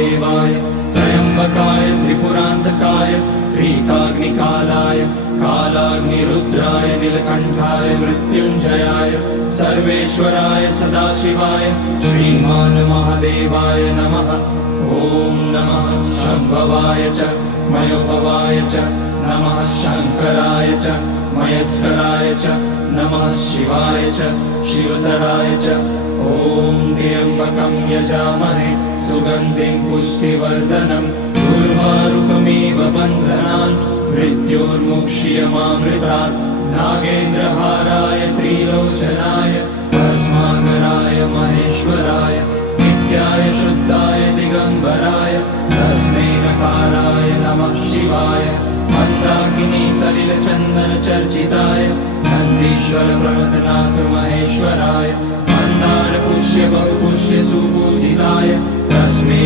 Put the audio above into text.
महादेवाय त्र्यंबकाय त्रिपुरांतकाय त्रिकाग्निकालाय कालाग्निरुद्राय नीलकंठाय मृत्युंजयाय सर्वेश्वराय सदाशिवाय श्रीमान महादेवाय नमः। ओम नमः शंभवाय च मयोभवाय च नमः शंकराय च मयस्कराय च नमः शिवाय च शिवतराय च। ओम त्र्यंबकं यजामहे सुगंधिं पुष्टिवर्धनम् उर्वारुकमिव बन्धनान् मृत्योर्मुक्ष्यमामृतात्। नागेन्द्रहाराय त्रिलोचनाय भस्माकराय महेश्वराय नित्याय शुद्धाय दिगंबराय तस्मै नकाराय नमः शिवाय। मंदाकिनी सलिल चंदन चर्चिताय नंदीश्वर प्रमथनाथ महेश्वराय मंदार पुष्य बहुपुष्य सुपूजिताय तस्मै